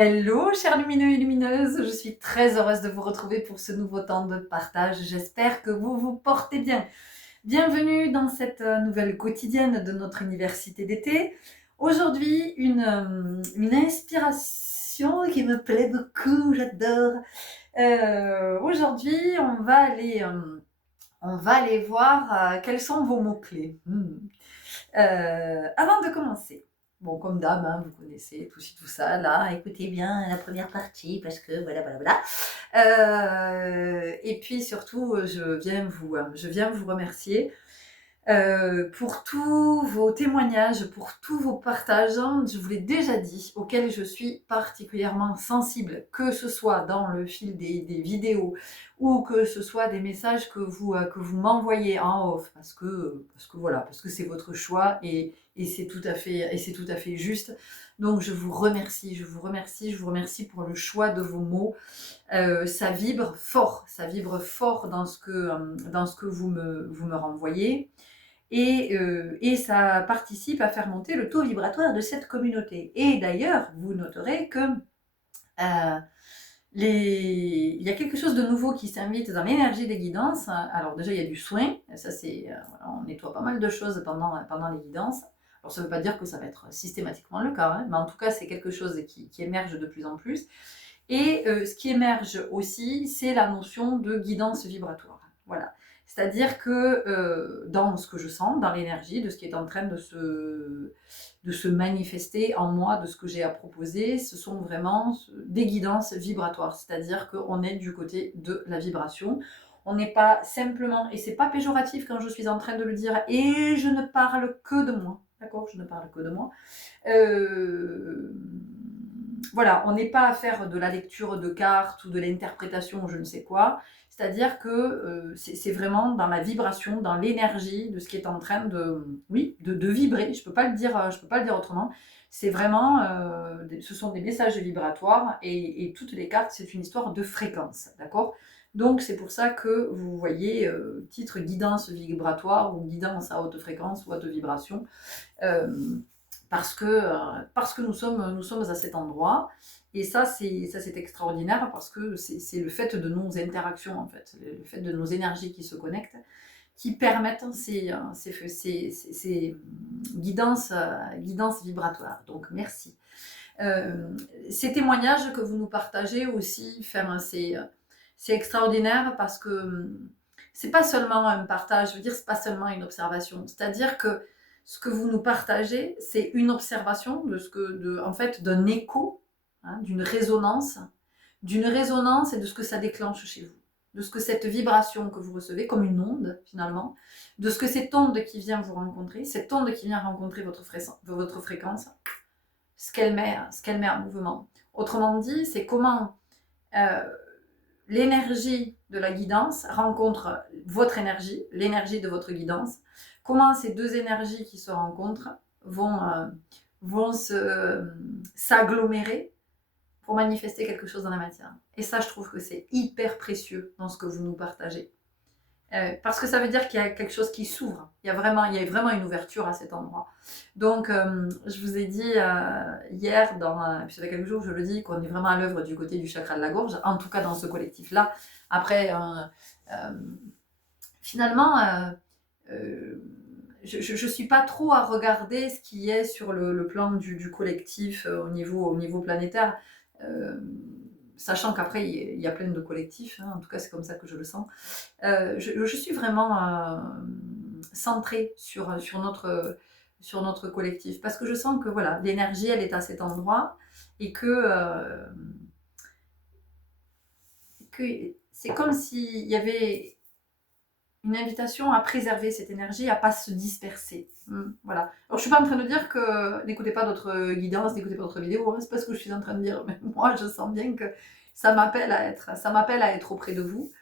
Hello, chers lumineux et lumineuses, je suis très heureuse de vous retrouver pour ce nouveau temps de partage. J'espère que vous vous portez bien. Bienvenue dans cette nouvelle quotidienne de notre université d'été. Aujourd'hui, une inspiration qui me plaît beaucoup, j'adore. Aujourd'hui, on va aller voir quels sont vos mots-clés. Avant de commencer, bon, comme d'hab, hein, vous connaissez tout ci, tout ça, là, écoutez bien la première partie, parce que voilà, voilà, voilà. Et puis surtout, je viens vous remercier pour tous vos témoignages, pour tous vos partages. Je vous l'ai déjà dit, auxquels je suis particulièrement sensible, que ce soit dans le fil des vidéos ou que ce soit des messages que vous m'envoyez en off, parce que voilà, parce que c'est votre choix et c'est tout à fait juste. Donc je vous remercie, je vous remercie, je vous remercie pour le choix de vos mots. Ça vibre fort dans ce que vous me renvoyez. Et ça participe à faire monter le taux vibratoire de cette communauté. Et d'ailleurs, vous noterez que il y a quelque chose de nouveau qui s'invite dans l'énergie des guidances. Alors déjà, il y a du soin, ça c'est, voilà, on nettoie pas mal de choses pendant les guidances. Alors ça ne veut pas dire que ça va être systématiquement le cas, hein, mais en tout cas c'est quelque chose qui émerge de plus en plus. Et ce qui émerge aussi, c'est la notion de guidance vibratoire. Voilà. C'est-à-dire que dans ce que je sens, dans l'énergie, de ce qui est en train de se manifester en moi, de ce que j'ai à proposer, ce sont vraiment des guidances vibratoires. C'est-à-dire qu'on est du côté de la vibration. On n'est pas simplement, et c'est pas péjoratif quand je suis en train de le dire, et je ne parle que de moi. D'accord, je ne parle que de moi. Voilà, on n'est pas à faire de la lecture de cartes ou de l'interprétation ou je ne sais quoi. C'est-à-dire que c'est vraiment dans la vibration, dans l'énergie de ce qui est en train de vibrer. Je peux pas le dire autrement. C'est vraiment, ce sont des messages vibratoires et toutes les cartes, c'est une histoire de fréquence, d'accord. Donc c'est pour ça que vous voyez titre guidance vibratoire ou guidance à haute fréquence ou haute vibration. Parce que nous sommes à cet endroit. Et ça, c'est extraordinaire parce que c'est le fait de nos interactions, en fait, le fait de nos énergies qui se connectent, qui permettent ces guidances vibratoires. Donc, merci. Ces témoignages que vous nous partagez aussi, c'est extraordinaire parce que c'est pas seulement un partage, je veux dire, c'est pas seulement une observation. C'est-à-dire que ce que vous nous partagez, c'est une observation en fait, d'un écho, hein, d'une résonance et de ce que ça déclenche chez vous, de ce que cette vibration que vous recevez, comme une onde finalement, de ce que cette onde qui vient vous rencontrer, cette onde qui vient rencontrer votre fréquence, ce qu'elle met en mouvement. Autrement dit, c'est comment l'énergie de la guidance rencontre votre énergie, l'énergie de votre guidance, comment ces deux énergies qui se rencontrent vont s'agglomérer pour manifester quelque chose dans la matière. Et ça, je trouve que c'est hyper précieux dans ce que vous nous partagez. Parce que ça veut dire qu'il y a quelque chose qui s'ouvre. Il y a vraiment une ouverture à cet endroit. Donc, je vous ai dit hier, ça fait quelques jours que je le dis, qu'on est vraiment à l'œuvre du côté du chakra de la gorge, en tout cas dans ce collectif-là. Après, finalement, je ne suis pas trop à regarder ce qui est sur le plan du collectif au niveau planétaire. Sachant qu'après, il y a plein de collectifs, hein, en tout cas c'est comme ça que je le sens. Je suis vraiment centrée sur notre collectif, parce que je sens que voilà, l'énergie, elle est à cet endroit, et que c'est comme s'il y avait une invitation à préserver cette énergie, à pas se disperser. Voilà. Alors je suis pas en train de dire que n'écoutez pas d'autres guidances, n'écoutez pas d'autres vidéos, hein, c'est pas ce que je suis en train de dire, mais moi je sens bien que ça m'appelle à être auprès de vous,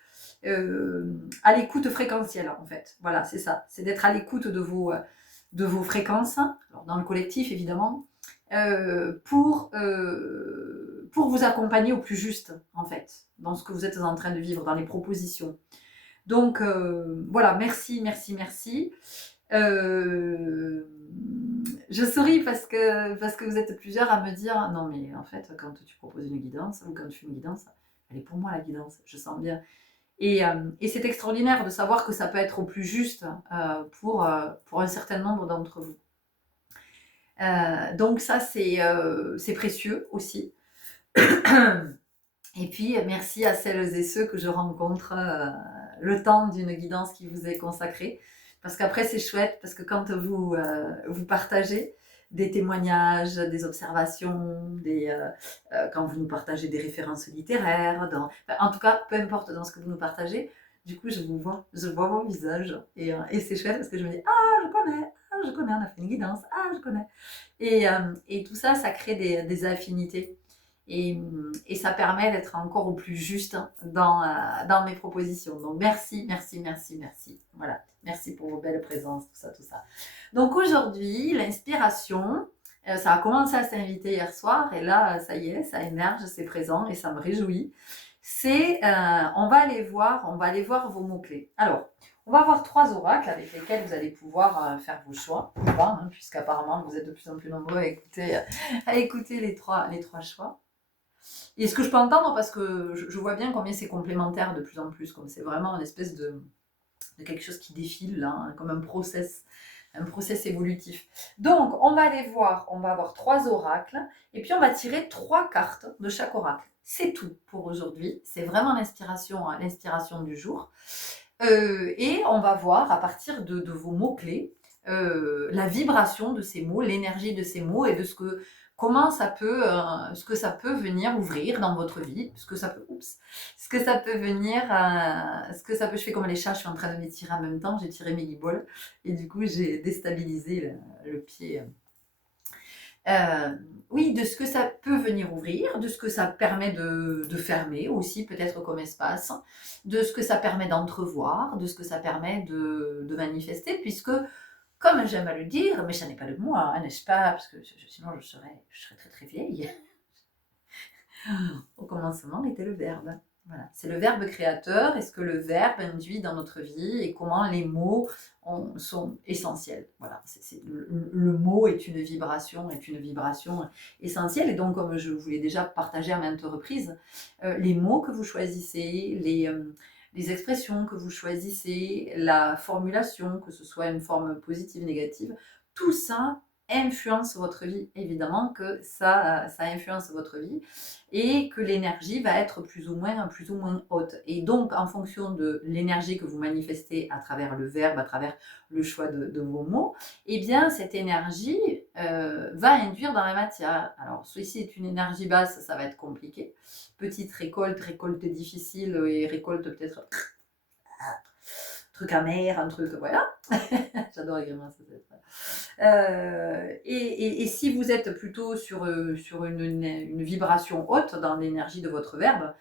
à l'écoute fréquentielle en fait. Voilà, c'est ça, c'est d'être à l'écoute de vos fréquences, alors dans le collectif évidemment, pour vous accompagner au plus juste en fait, dans ce que vous êtes en train de vivre, dans les propositions. Donc voilà, merci. Euh, je souris parce que vous êtes plusieurs à me dire non mais en fait quand tu proposes une guidance ou quand tu fais une guidance, elle est pour moi la guidance, je sens bien. Et c'est extraordinaire de savoir que ça peut être au plus juste pour un certain nombre d'entre vous. Donc ça c'est précieux aussi. Et puis merci à celles et ceux que je rencontre le temps d'une guidance qui vous est consacrée. Parce qu'après c'est chouette, parce que quand vous partagez des témoignages, des observations, quand vous nous partagez des références littéraires, enfin, en tout cas, peu importe dans ce que vous nous partagez, du coup je vois vos visages. Et c'est chouette parce que je me dis, ah je connais, on a fait une guidance, ah je connais. Et tout ça, ça crée des affinités. Et ça permet d'être encore au plus juste dans mes propositions. Donc merci, merci, merci, merci. Voilà, merci pour vos belles présences, tout ça, tout ça. Donc aujourd'hui, l'inspiration, ça a commencé à s'inviter hier soir et là, ça y est, ça émerge, c'est présent et ça me réjouit. On va aller voir vos mots-clés. Alors, on va avoir 3 oracles avec lesquels vous allez pouvoir faire vos choix, puisqu'apparemment vous êtes de plus en plus nombreux à écouter les trois choix. Et ce que je peux entendre, parce que je vois bien combien c'est complémentaire de plus en plus, comme c'est vraiment une espèce de quelque chose qui défile, là, hein, comme un process évolutif. Donc, on va aller voir, on va avoir 3 oracles, et puis on va tirer 3 cartes de chaque oracle. C'est tout pour aujourd'hui, c'est vraiment l'inspiration du jour. Et on va voir à partir de vos mots-clés, la vibration de ces mots, l'énergie de ces mots et de ce que ça peut venir ouvrir dans votre vie, ce que ça peut venir, je fais comme les chats, je suis en train de m'étirer en même temps, j'ai tiré mes guiboles et du coup j'ai déstabilisé le pied. Oui, de ce que ça peut venir ouvrir, de ce que ça permet de fermer aussi, peut-être comme espace, de ce que ça permet d'entrevoir, de ce que ça permet de manifester, puisque, comme j'aime à le dire, mais ça n'est pas de moi, hein, n'est-ce pas, parce que sinon je serais très très vieille. Au commencement était le verbe. Voilà. C'est le verbe créateur et ce que le verbe induit dans notre vie et comment les mots sont essentiels. Voilà. Le mot est une vibration essentielle. Et donc, comme je vous l'ai déjà partagé à maintes reprises, les mots que vous choisissez, les expressions que vous choisissez, la formulation, que ce soit une forme positive, négative, tout ça influence votre vie. Évidemment que ça influence votre vie et que l'énergie va être plus ou moins haute. Et donc, en fonction de l'énergie que vous manifestez à travers le verbe, à travers le choix de vos mots, eh bien, cette énergie va induire dans la matière. Alors, si c'est une énergie basse, ça va être compliqué. Petite récolte difficile et récolte peut-être truc amer, un truc, voilà. J'adore les grimaces. Et si vous êtes plutôt sur une vibration haute dans l'énergie de votre verbe,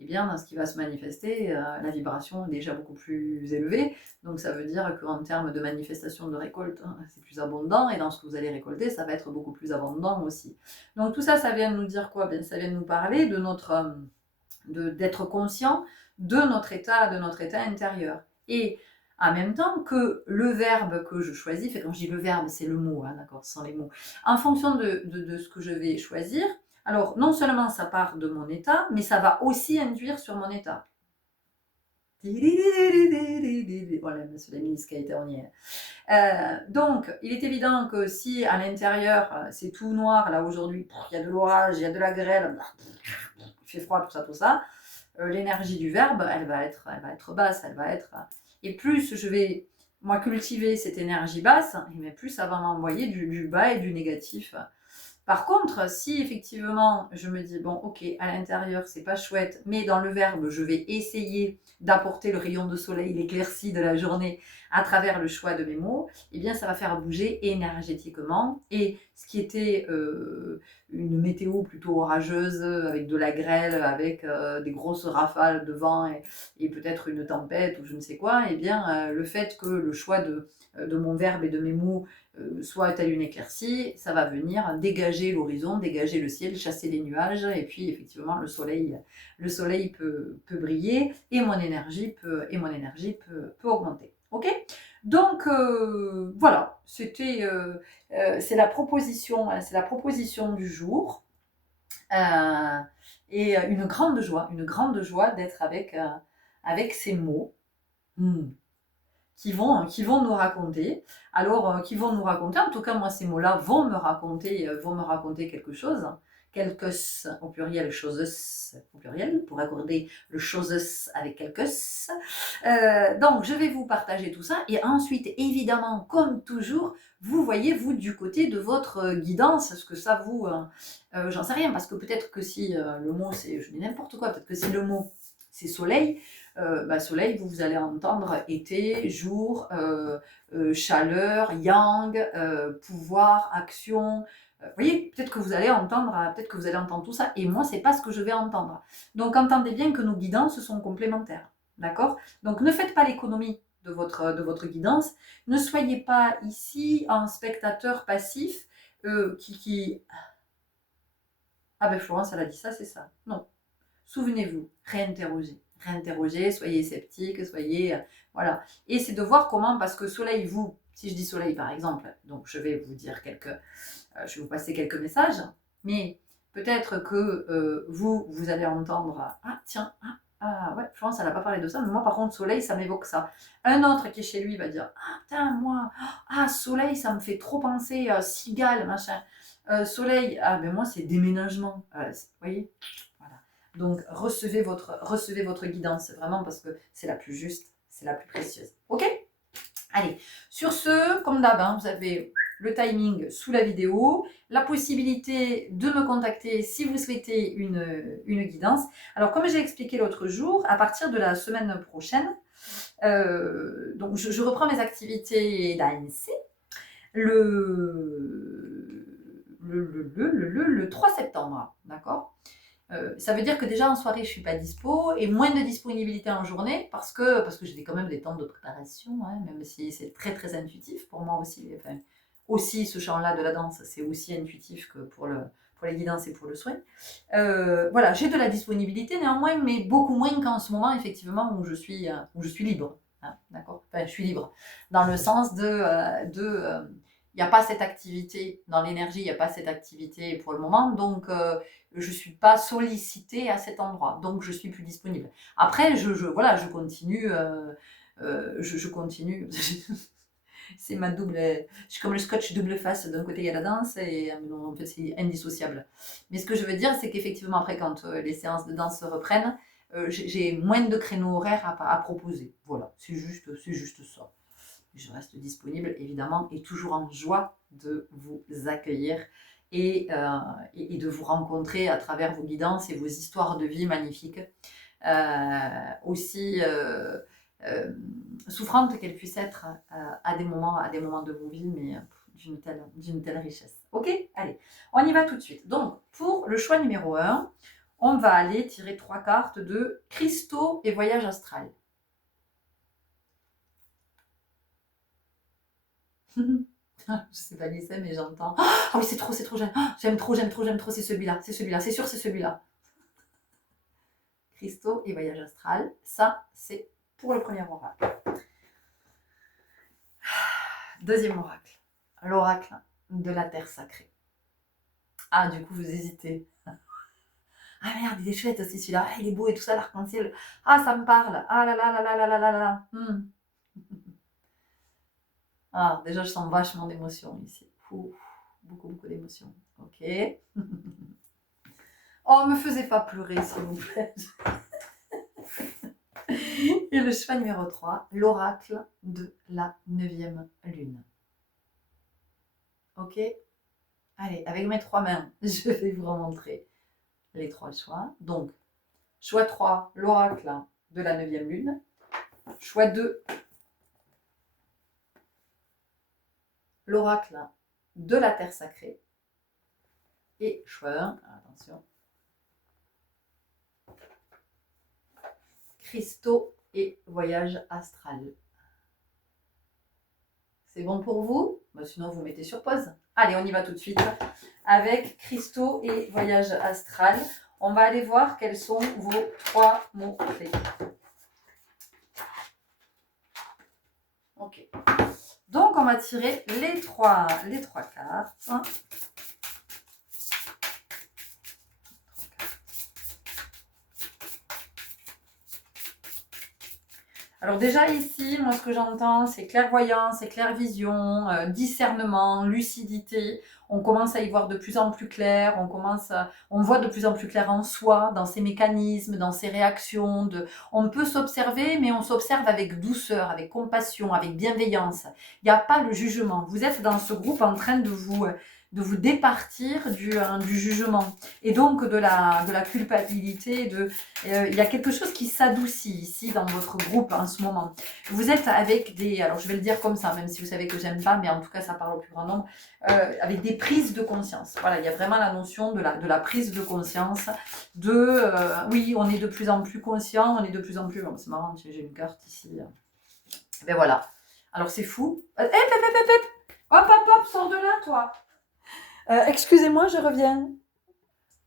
eh bien, dans ce qui va se manifester, la vibration est déjà beaucoup plus élevée. Donc, ça veut dire qu'en termes de manifestation de récolte, hein, c'est plus abondant. Et dans ce que vous allez récolter, ça va être beaucoup plus abondant aussi. Donc, tout ça, ça vient nous dire quoi? Bien, ça vient nous parler d'être conscient de notre état intérieur. Et en même temps que le verbe que je choisis, quand je dis le verbe, c'est le mot, hein, d'accord, ce sont les mots, en fonction de ce que je vais choisir, alors non seulement ça part de mon état, mais ça va aussi induire sur mon état. Voilà, monsieur la ministre qui a été on y est. Donc, il est évident que si à l'intérieur c'est tout noir, là aujourd'hui, il y a de l'orage, il y a de la grêle, il fait froid, tout ça, l'énergie du verbe, elle va être basse, et plus je vais, moi, cultiver cette énergie basse, et plus ça va m'envoyer du bas et du négatif. Par contre, si effectivement je me dis, bon, ok, à l'intérieur, c'est pas chouette, mais dans le verbe, je vais essayer d'apporter le rayon de soleil, l'éclaircie de la journée à travers le choix de mes mots, eh bien, ça va faire bouger énergétiquement. Et ce qui était une météo plutôt orageuse, avec de la grêle, avec des grosses rafales de vent et peut-être une tempête ou je ne sais quoi, eh bien, le fait que le choix de mon verbe et de mes mots soit telle une éclaircie, ça va venir dégager l'horizon, dégager le ciel, chasser les nuages, et puis effectivement le soleil peut briller et mon énergie peut augmenter. Ok? Donc, voilà, c'est la proposition du jour. Et une grande joie d'être avec ces mots. Qui vont nous raconter. Alors, qui vont nous raconter, en tout cas, moi, ces mots-là vont me raconter quelque chose. Quelques, au pluriel, choses, au pluriel, pour accorder le choses avec quelques. Donc, je vais vous partager tout ça. Et ensuite, évidemment, comme toujours, vous voyez, vous, du côté de votre guidance, ce que ça vous... j'en sais rien, parce que peut-être que si le mot, c'est... Je dis n'importe quoi, peut-être que si le mot, c'est soleil, soleil, vous allez entendre été, jour, chaleur, yang, pouvoir, action. Vous voyez, peut-être que vous allez entendre tout ça. Et moi, c'est pas ce que je vais entendre. Donc, entendez bien que nos guidances sont complémentaires. D'accord? Donc, ne faites pas l'économie de votre guidance. Ne soyez pas ici un spectateur passif qui... Ah ben Florence, elle a dit ça, c'est ça. Non. Souvenez-vous, réinterrogez, soyez sceptique, voilà. Et c'est de voir comment, parce que soleil, vous, si je dis soleil par exemple, donc je vais vous dire je vais vous passer quelques messages, mais peut-être que vous allez entendre, ah tiens, ouais, Florence, elle n'a pas parlé de ça, mais moi par contre, soleil, ça m'évoque ça. Un autre qui est chez lui va dire, ah putain, moi, soleil, ça me fait trop penser, cigale, machin. Soleil, mais moi, c'est déménagement. Vous voyez? Voilà. Donc, recevez votre guidance, vraiment, parce que c'est la plus juste, c'est la plus précieuse. Ok? Allez, sur ce, comme d'hab, vous avez le timing sous la vidéo, la possibilité de me contacter si vous souhaitez une guidance. Alors, comme j'ai expliqué l'autre jour, à partir de la semaine prochaine, donc je reprends mes activités d'ANC le 3 septembre, d'accord? Ça veut dire que déjà en soirée, je ne suis pas dispo et moins de disponibilité en journée parce que j'ai quand même des temps de préparation, même si c'est très très intuitif pour moi aussi. Enfin, aussi ce champ-là de la danse, c'est aussi intuitif que pour les guidances et pour le soin. Voilà, j'ai de la disponibilité néanmoins, mais beaucoup moins qu'en ce moment, effectivement, où je suis libre. D'accord? Enfin, je suis libre dans le sens il n'y a pas cette activité dans l'énergie, il n'y a pas cette activité pour le moment, donc je ne suis pas sollicitée à cet endroit, donc je suis plus disponible. Après, voilà, je continue, je continue. C'est ma double. Je suis comme le scotch double face. D'un côté, il y a la danse et en fait, c'est indissociable. Mais ce que je veux dire, c'est qu'effectivement, après, quand les séances de danse reprennent, j'ai moins de créneaux horaires à proposer. Voilà, c'est juste ça. Je reste disponible, évidemment, et toujours en joie de vous accueillir et de vous rencontrer à travers vos guidances et vos histoires de vie magnifiques. Aussi souffrante qu'elle puisse être à des moments de vos vies, mais d'une telle richesse. Ok? Allez, on y va tout de suite. Donc, pour le choix numéro 1, on va aller tirer 3 cartes de cristaux et voyage astral. Je sais pas qui c'est, mais j'entends. Ah oui, c'est trop jeune. J'aime trop, c'est celui-là, c'est sûr, c'est celui-là. Cristaux et voyage astral, ça, c'est pour le premier oracle. Deuxième oracle, l'oracle de la terre sacrée. Ah, du coup, vous hésitez. Ah merde, il est chouette aussi celui-là. Ah, il est beau et tout ça, l'arc-en-ciel. Ah, ça me parle. Ah là là là là là là là là. Ah, déjà, je sens vachement d'émotions ici. Beaucoup d'émotions. Ok. Oh, me faisez pas pleurer, s'il vous plaît. Et le cheval numéro 3, l'oracle de la 9e lune. Ok? Allez, avec mes 3 mains, je vais vous remontrer les 3 choix. Donc, choix 3, l'oracle de la 9e lune. Choix 2, l'oracle de la terre sacrée. Et choix 1, attention, cristaux et voyage astral. C'est bon pour vous? Sinon, vous mettez sur pause. Allez, on y va tout de suite avec cristaux et voyage astral. On va aller voir quels sont vos 3 mots clés. Ok. Donc, on va tirer les trois cartes. Alors déjà ici, moi ce que j'entends, c'est clairvoyance, clairvision, discernement, lucidité. On commence à y voir de plus en plus clair, on voit de plus en plus clair en soi, dans ses mécanismes, dans ses réactions. On peut s'observer, mais on s'observe avec douceur, avec compassion, avec bienveillance. Il n'y a pas le jugement. Vous êtes dans ce groupe en train de vous départir du jugement et donc de la culpabilité. Il y a quelque chose qui s'adoucit ici dans votre groupe en ce moment. Vous êtes avec alors je vais le dire comme ça, même si vous savez que j'aime pas, mais en tout cas ça parle au plus grand nombre, avec des prises de conscience. Voilà, il y a vraiment la notion de la prise de conscience, oui, on est de plus en plus conscient, on est de plus en plus... C'est marrant, j'ai une carte ici. Ben voilà. Alors c'est fou. Hop, hop, hop, sors de là, toi. Excusez-moi, je reviens.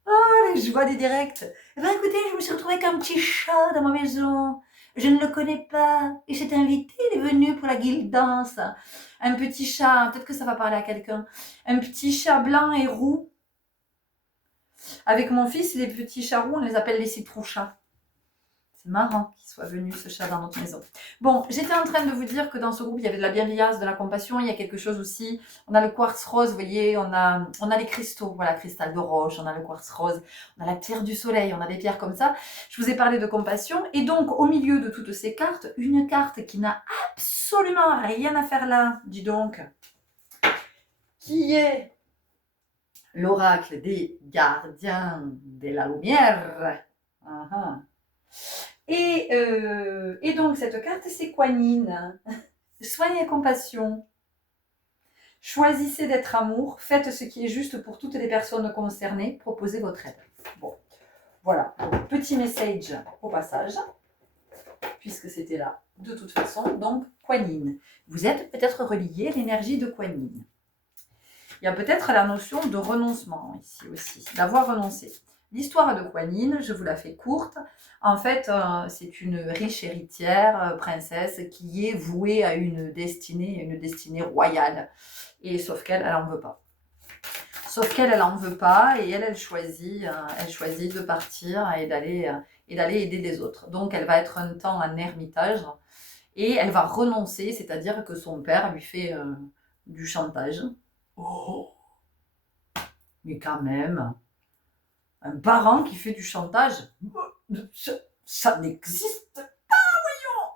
Oh, les joies des directs. Eh bien, écoutez, je me suis retrouvée avec un petit chat dans ma maison. Je ne le connais pas. Et cet invité, il est venu pour la guilde danse. Un petit chat, peut-être que ça va parler à quelqu'un. Un petit chat blanc et roux. Avec mon fils, les petits chats roux, on les appelle les citrouchats. C'est marrant qu'il soit venu, ce chat, dans notre maison. Bon, j'étais en train de vous dire que dans ce groupe, il y avait de la bienveillance, de la compassion. Il y a quelque chose aussi. On a le quartz rose, vous voyez, on a les cristaux, voilà, cristal de roche, on a le quartz rose, on a la pierre du soleil, on a des pierres comme ça. Je vous ai parlé de compassion. Et donc, au milieu de toutes ces cartes, une carte qui n'a absolument rien à faire là, dis donc, qui est l'oracle des gardiens de la lumière. Et donc, cette carte, c'est Kuan-Yin. Soigne et compassion. Choisissez d'être amour. Faites ce qui est juste pour toutes les personnes concernées. Proposez votre aide. Bon, voilà. Donc, petit message au passage, puisque c'était là de toute façon. Donc, Kuan-Yin. Vous êtes peut-être relié à l'énergie de Kuan-Yin. Il y a peut-être la notion de renoncement ici aussi, d'avoir renoncé. L'histoire de Kuan-Yin, je vous la fais courte. En fait, c'est une riche héritière, princesse, qui est vouée à une destinée royale. Et sauf qu'elle, elle n'en veut pas. Sauf qu'elle, elle n'en veut pas, et elle choisit de partir et d'aller aider les autres. Donc, elle va être un temps en ermitage, et elle va renoncer, c'est-à-dire que son père lui fait du chantage. Oh, mais quand même, un parent qui fait du chantage, ça n'existe pas, voyons.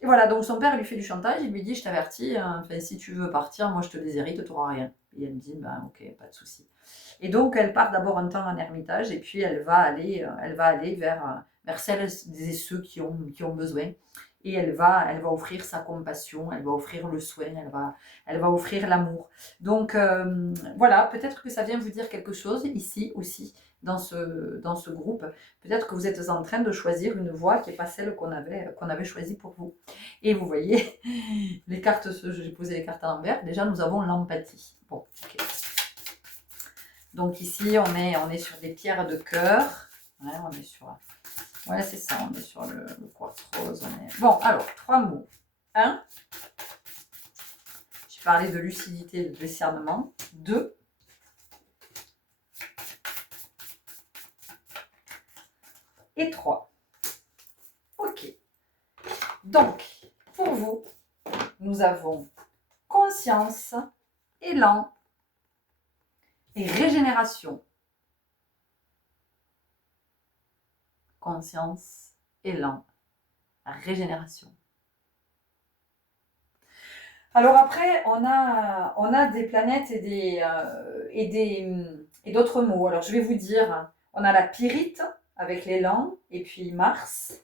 Et voilà, donc son père lui fait du chantage, il lui dit, je t'avertis, si tu veux partir, moi je te déshérite, tu n'auras rien. Et elle me dit, ok, pas de souci. Et donc elle part d'abord un temps en ermitage, et puis elle va aller vers celles et ceux qui ont besoin. Et elle va offrir sa compassion, elle va offrir le soin, elle va offrir l'amour. Donc voilà, peut-être que ça vient vous dire quelque chose ici aussi, dans ce groupe. Peut-être que vous êtes en train de choisir une voie qui n'est pas celle qu'on avait choisie pour vous. Et vous voyez, les cartes, j'ai posé les cartes à l'envers, déjà nous avons l'empathie. Bon, ok. Donc ici, on est sur des pierres de cœur. Ouais, on est sur... Ouais, c'est ça, on est sur le quartz rose. Bon, alors, 3 mots. 1, j'ai parlé de lucidité et de discernement. 2, et 3. Ok. Donc, pour vous, nous avons conscience, élan et régénération. Conscience, élan, régénération. Alors après, on a des planètes et d'autres mots. Alors je vais vous dire, on a la pyrite avec l'élan et puis Mars.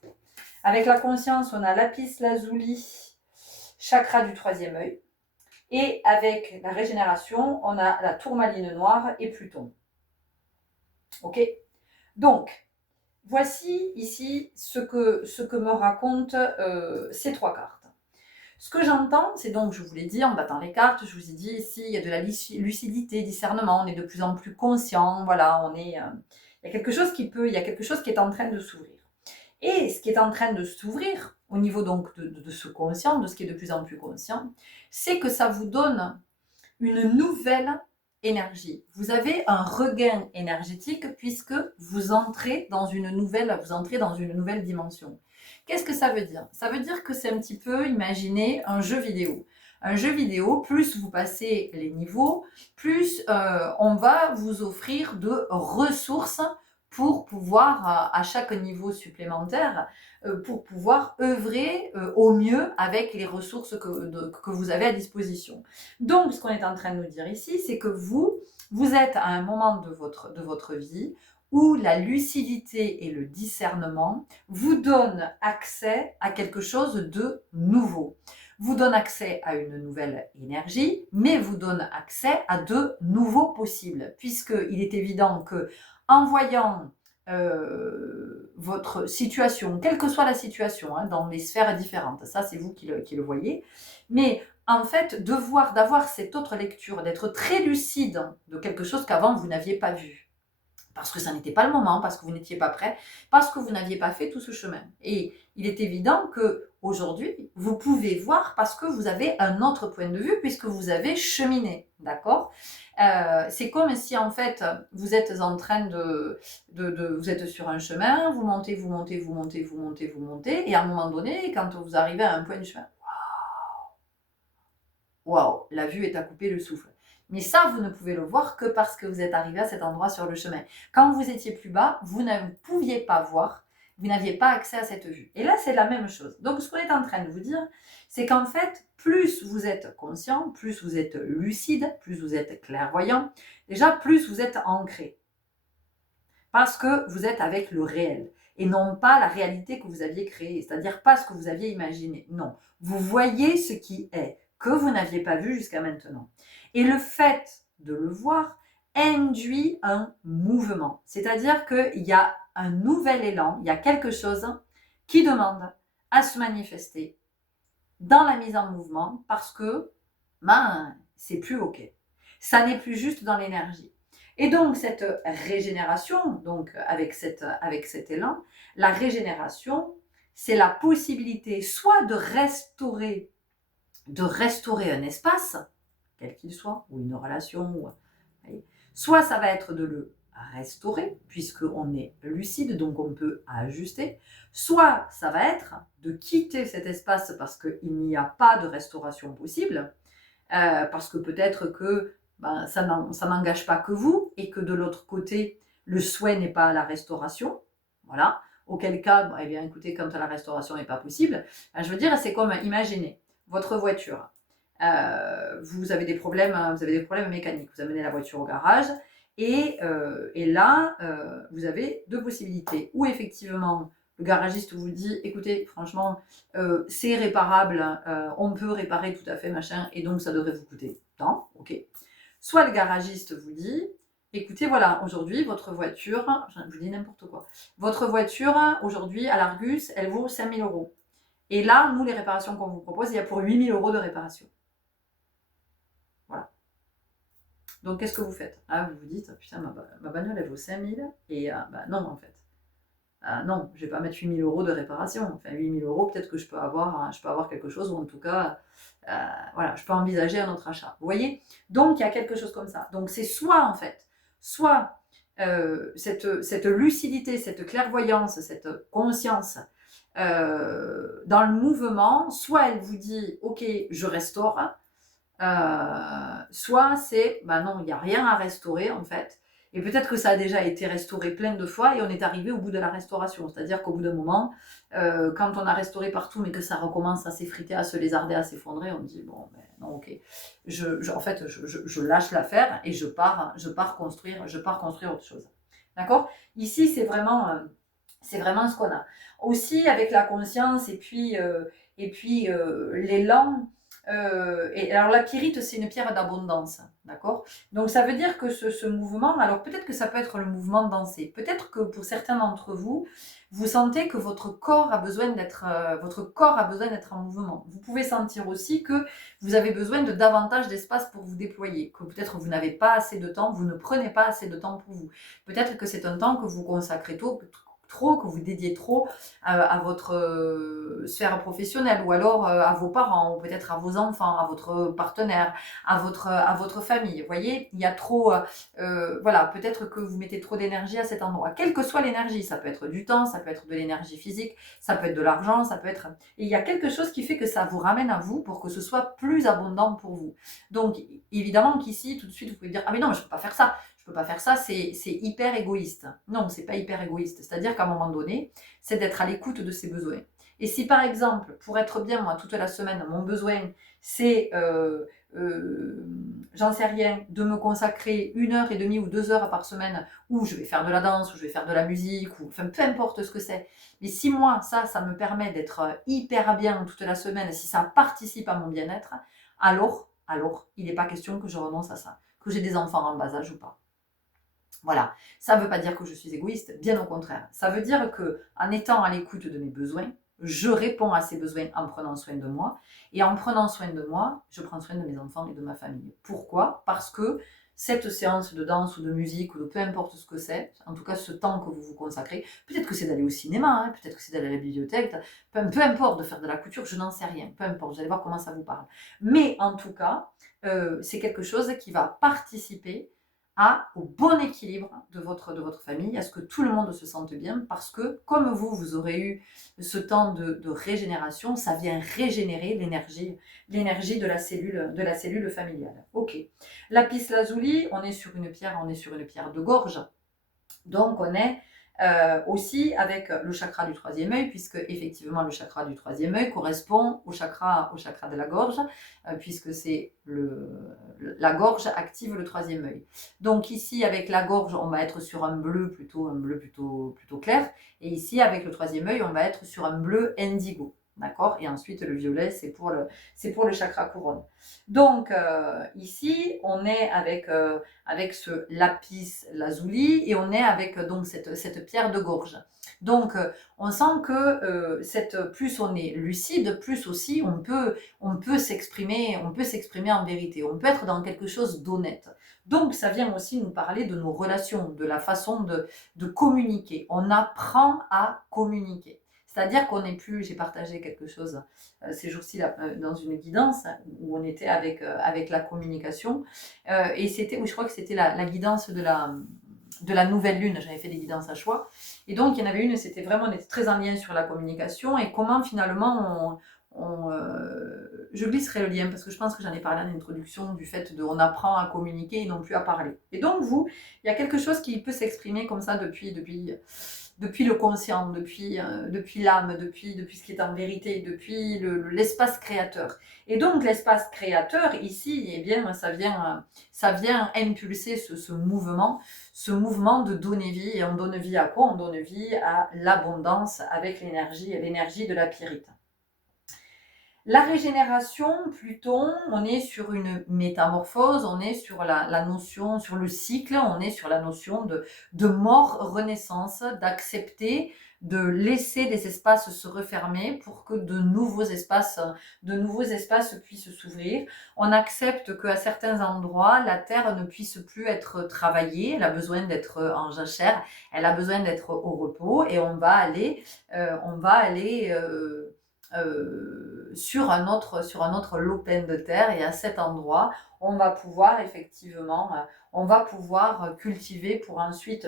Avec la conscience, on a lapis lazuli, chakra du 3e œil. Et avec la régénération, on a la tourmaline noire et Pluton. Ok? Donc, voici ici ce que me racontent ces 3 cartes. Ce que j'entends, c'est donc, je vous l'ai dit en battant les cartes, je vous ai dit ici, il y a de la lucidité, discernement, on est de plus en plus conscient, voilà, il y a quelque chose qui est en train de s'ouvrir. Et ce qui est en train de s'ouvrir, au niveau donc de ce conscient, de ce qui est de plus en plus conscient, c'est que ça vous donne une nouvelle énergie. Vous avez un regain énergétique puisque vous entrez dans une nouvelle dimension. Qu'est-ce que ça veut dire? Ça veut dire que c'est un petit peu, imaginez, un jeu vidéo. Un jeu vidéo, plus vous passez les niveaux, plus on va vous offrir de ressources pour pouvoir, à chaque niveau supplémentaire, pour pouvoir œuvrer au mieux avec les ressources que vous avez à disposition. Donc, ce qu'on est en train de nous dire ici, c'est que vous êtes à un moment de votre vie où la lucidité et le discernement vous donnent accès à quelque chose de nouveau. Vous donne accès à une nouvelle énergie, mais vous donne accès à de nouveaux possibles, puisqu'il est évident que en voyant votre situation, quelle que soit la situation, hein, dans les sphères différentes, ça c'est vous qui le voyez, mais en fait, d'avoir cette autre lecture, d'être très lucide de quelque chose qu'avant vous n'aviez pas vu. Parce que ça n'était pas le moment, parce que vous n'étiez pas prêt, parce que vous n'aviez pas fait tout ce chemin. Et il est évident que aujourd'hui, vous pouvez voir parce que vous avez un autre point de vue, puisque vous avez cheminé, d'accord? C'est comme si en fait vous êtes en train vous êtes sur un chemin, vous montez, vous montez, vous montez, vous montez, vous montez, et à un moment donné, quand vous arrivez à un point du chemin, waouh, la vue est à couper le souffle. Mais ça, vous ne pouvez le voir que parce que vous êtes arrivé à cet endroit sur le chemin. Quand vous étiez plus bas, vous ne pouviez pas voir, vous n'aviez pas accès à cette vue. Et là, c'est la même chose. Donc, ce qu'on est en train de vous dire, c'est qu'en fait, plus vous êtes conscient, plus vous êtes lucide, plus vous êtes clairvoyant, déjà, plus vous êtes ancré. Parce que vous êtes avec le réel et non pas la réalité que vous aviez créée, c'est-à-dire pas ce que vous aviez imaginé. Non, vous voyez ce qui est, que vous n'aviez pas vu jusqu'à maintenant. Et le fait de le voir induit un mouvement, c'est-à-dire qu'il y a un nouvel élan, il y a quelque chose qui demande à se manifester dans la mise en mouvement parce que c'est plus OK. Ça n'est plus juste dans l'énergie. Et donc cette régénération, donc avec cet élan, la régénération, c'est la possibilité soit de restaurer un espace, quel qu'il soit, ou une relation, soit ça va être de le restaurer, puisqu'on est lucide, donc on peut ajuster, soit ça va être de quitter cet espace parce qu'il n'y a pas de restauration possible, parce que peut-être que ça n'engage pas que vous, et que de l'autre côté, le souhait n'est pas la restauration, voilà, auquel cas, eh bien écoutez, quand la restauration n'est pas possible, je veux dire, c'est comme, imaginez, votre voiture, vous avez des problèmes mécaniques, vous amenez la voiture au garage, et là, vous avez deux possibilités, ou effectivement, le garagiste vous dit, écoutez, franchement, c'est réparable, on peut réparer tout à fait, machin, et donc ça devrait vous coûter tant, ok. Soit le garagiste vous dit, écoutez, voilà, aujourd'hui, votre voiture, je vous dis n'importe quoi, votre voiture, aujourd'hui, à l'Argus, elle vaut 5 000 €. Et là, nous, les réparations qu'on vous propose, il y a pour 8 000 € de réparation. Voilà. Donc, qu'est-ce que vous faites? Vous vous dites, putain, ma bagnole, elle vaut 5 000, et non, en fait. Non, je ne vais pas mettre 8 000 € de réparation. Enfin, 8 000 €, peut-être que je peux avoir quelque chose, ou en tout cas, voilà, je peux envisager un autre achat. Vous voyez? Donc, il y a quelque chose comme ça. Donc, c'est soit cette lucidité, cette clairvoyance, cette conscience dans le mouvement, soit elle vous dit, ok, je restaure, soit c'est, non, il n'y a rien à restaurer en fait. Et peut-être que ça a déjà été restauré plein de fois et on est arrivé au bout de la restauration. C'est-à-dire qu'au bout d'un moment, quand on a restauré partout mais que ça recommence à s'effriter, à se lézarder, à s'effondrer, on dit bon, non, ok. En fait, je lâche l'affaire et je pars construire autre chose. D'accord? Ici, c'est vraiment ce qu'on a. Aussi avec la conscience et puis l'élan. Et alors la pyrite, c'est une pierre d'abondance, d'accord? Donc ça veut dire que ce mouvement, alors peut-être que ça peut être le mouvement de danser, peut-être que pour certains d'entre vous, vous sentez que votre corps a besoin d'être en mouvement. Vous pouvez sentir aussi que vous avez besoin de davantage d'espace pour vous déployer, que peut-être vous n'avez pas assez de temps, vous ne prenez pas assez de temps pour vous. Peut-être que c'est un temps que vous consacrez trop, que vous dédiez trop à votre sphère professionnelle, ou alors à vos parents, ou peut-être à vos enfants, à votre partenaire, à votre famille. Vous voyez, il y a trop, voilà, peut-être que vous mettez trop d'énergie à cet endroit. Quelle que soit l'énergie, ça peut être du temps, ça peut être de l'énergie physique, ça peut être de l'argent, ça peut être... Et il y a quelque chose qui fait que ça vous ramène à vous pour que ce soit plus abondant pour vous. Donc, évidemment qu'ici, tout de suite, vous pouvez dire « Ah mais non, mais je ne peux pas faire ça ». Je peux pas faire ça, c'est hyper égoïste. Non, c'est pas hyper égoïste. C'est-à-dire qu'à un moment donné, c'est d'être à l'écoute de ses besoins. Et si par exemple, pour être bien, moi, toute la semaine, mon besoin, c'est, j'en sais rien, de me consacrer 1h30 ou 2 heures par semaine, où je vais faire de la danse, où je vais faire de la musique, ou enfin peu importe ce que c'est. Mais si moi, ça me permet d'être hyper bien toute la semaine, si ça participe à mon bien-être, alors, il n'est pas question que je renonce à ça, que j'ai des enfants en bas âge ou pas. Voilà, ça ne veut pas dire que je suis égoïste, bien au contraire. Ça veut dire que en étant à l'écoute de mes besoins, je réponds à ces besoins en prenant soin de moi. Et en prenant soin de moi, je prends soin de mes enfants et de ma famille. Pourquoi? Parce que cette séance de danse ou de musique ou de peu importe ce que c'est, en tout cas ce temps que vous vous consacrez, peut-être que c'est d'aller au cinéma, hein, peut-être que c'est d'aller à la bibliothèque, peu importe, de faire de la couture, je n'en sais rien, peu importe, vous allez voir comment ça vous parle. Mais en tout cas, c'est quelque chose qui va participer au bon équilibre de votre famille, à ce que tout le monde se sente bien, parce que comme vous aurez eu ce temps de régénération, ça vient régénérer l'énergie de la cellule familiale. Ok. Lapis lazuli, on est sur une pierre de gorge. Donc on est aussi avec le chakra du troisième œil, puisque effectivement le chakra du troisième œil correspond au chakra de la gorge, puisque c'est la gorge active le troisième œil. Donc ici avec la gorge, on va être sur un bleu plutôt clair, et ici avec le troisième œil, on va être sur un bleu indigo. D'accord? Et ensuite, le violet, c'est pour le chakra couronne. Donc, ici, on est avec ce lapis lazuli et on est avec donc cette pierre de gorge. Donc, on sent que plus on est lucide, plus aussi on peut s'exprimer en vérité. On peut être dans quelque chose d'honnête. Donc, ça vient aussi nous parler de nos relations, de la façon de communiquer. On apprend à communiquer. C'est-à-dire qu'on n'est plus, j'ai partagé quelque chose ces jours-ci dans une guidance où on était avec la communication. Et c'était, je crois que c'était la guidance de la nouvelle lune. J'avais fait des guidances à choix. Et donc, il y en avait une, c'était vraiment, on était très en lien sur la communication et comment finalement je glisserai le lien parce que je pense que j'en ai parlé en introduction du fait on apprend à communiquer et non plus à parler. Et donc, il y a quelque chose qui peut s'exprimer comme ça depuis le conscient, depuis l'âme, depuis ce qui est en vérité, depuis l'espace créateur. Et donc l'espace créateur ici, eh bien, ça vient impulser ce mouvement de donner vie. Et on donne vie à quoi? On donne vie à l'abondance avec l'énergie de la pyrite. La régénération, Pluton, on est sur une métamorphose, on est sur la notion, sur le cycle, on est sur la notion de mort-renaissance, d'accepter, de laisser des espaces se refermer pour que de nouveaux espaces puissent s'ouvrir. On accepte qu'à certains endroits, la terre ne puisse plus être travaillée, elle a besoin d'être en jachère, elle a besoin d'être au repos et on va aller sur un autre lopin de terre, et à cet endroit on va pouvoir effectivement cultiver pour ensuite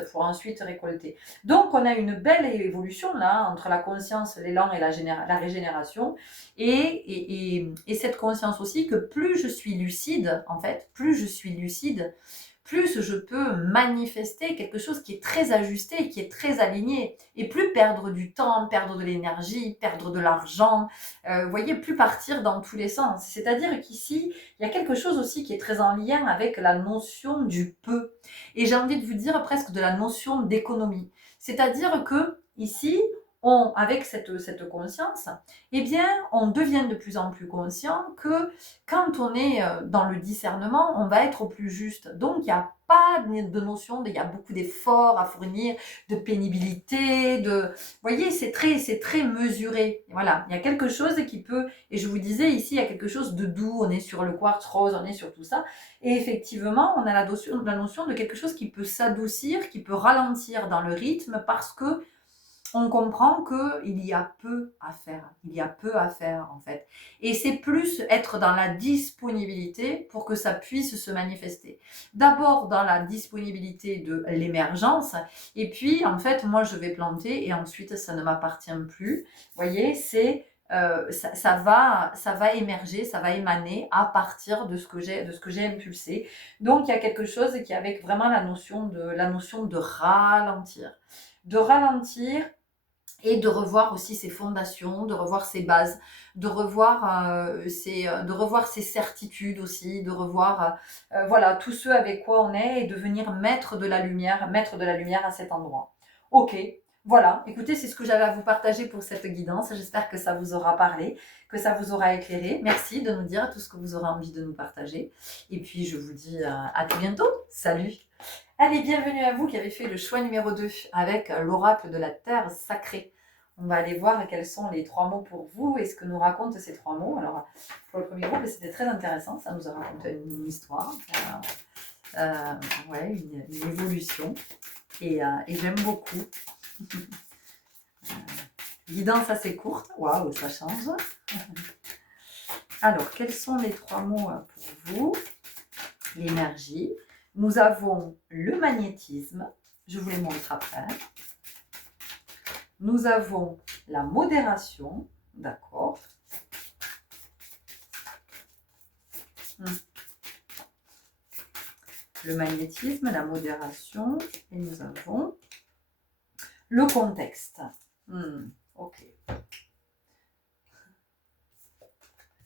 récolter. Donc on a une belle évolution là entre la conscience, l'élan et la régénération, et cette conscience aussi que plus je suis lucide, plus je peux manifester quelque chose qui est très ajusté, qui est très aligné, et plus perdre du temps, perdre de l'énergie, perdre de l'argent, vous voyez, plus partir dans tous les sens. C'est-à-dire qu'ici, il y a quelque chose aussi qui est très en lien avec la notion du peu, et j'ai envie de vous dire presque de la notion d'économie. C'est-à-dire que ici, avec cette conscience, eh bien, on devient de plus en plus conscient que quand on est dans le discernement, on va être au plus juste. Donc, il n'y a pas de notion, il y a beaucoup d'efforts à fournir, de pénibilité, vous voyez, c'est très mesuré. Voilà, il y a quelque chose qui peut, et je vous disais ici, il y a quelque chose de doux, on est sur le quartz rose, on est sur tout ça, et effectivement, on a la notion de quelque chose qui peut s'adoucir, qui peut ralentir dans le rythme, parce que on comprend qu'il y a peu à faire. Il y a peu à faire, en fait. Et c'est plus être dans la disponibilité pour que ça puisse se manifester. D'abord dans la disponibilité de l'émergence, et puis, en fait, moi, je vais planter, et ensuite, ça ne m'appartient plus. Vous voyez, c'est... ça va émerger, ça va émaner à partir de ce que j'ai impulsé. Donc, il y a quelque chose qui est avec vraiment la notion de ralentir. De ralentir et de revoir aussi ses fondations, de revoir ses bases, de revoir ses certitudes aussi, de revoir voilà, tout ce avec quoi on est et de venir mettre de la lumière à cet endroit. Ok, voilà, écoutez, c'est ce que j'avais à vous partager pour cette guidance. J'espère que ça vous aura parlé, que ça vous aura éclairé. Merci de nous dire tout ce que vous aurez envie de nous partager. Et puis, je vous dis à tout bientôt. Salut! Allez, bienvenue à vous qui avez fait le choix numéro 2 avec l'oracle de la terre sacrée. On va aller voir quels sont les 3 mots pour vous et ce que nous racontent ces 3 mots. Alors, pour le premier groupe, c'était très intéressant. Ça nous a raconté une histoire, ouais, une évolution. Et j'aime beaucoup. Guidance assez courte. Waouh, ça change. Alors, quels sont les 3 mots pour vous? L'énergie. Nous avons le magnétisme. Je vous les montre après. Nous avons la modération, d'accord. Le magnétisme, la modération, et nous avons le contexte. Ok.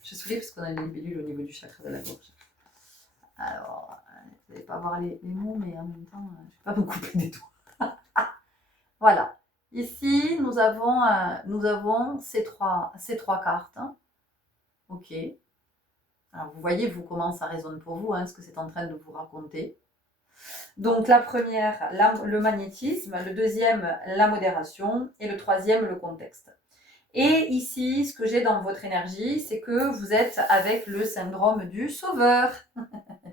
Je souris parce qu'on a une libellule au niveau du chakra de la gorge. Alors, vous n'allez pas voir les mots, mais en même temps, je ne vais pas vous couper des doigts. Voilà. Ici, nous avons ces trois cartes. Ok. Alors, vous voyez, comment ça résonne pour vous, ce que c'est en train de vous raconter. Donc, la première, le magnétisme. Le deuxième, la modération. Et le troisième, le contexte. Et ici, ce que j'ai dans votre énergie, c'est que vous êtes avec le syndrome du sauveur,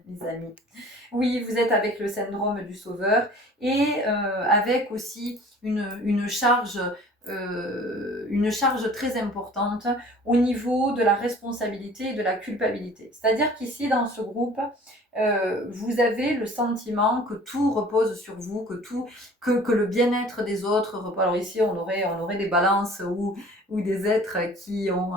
mes amis. Oui, vous êtes avec le syndrome du sauveur et avec aussi une charge très importante au niveau de la responsabilité et de la culpabilité. C'est-à-dire qu'ici, dans ce groupe, vous avez le sentiment que tout repose sur vous, que le bien-être des autres repose. Alors ici, on aurait des balances ou des êtres qui ont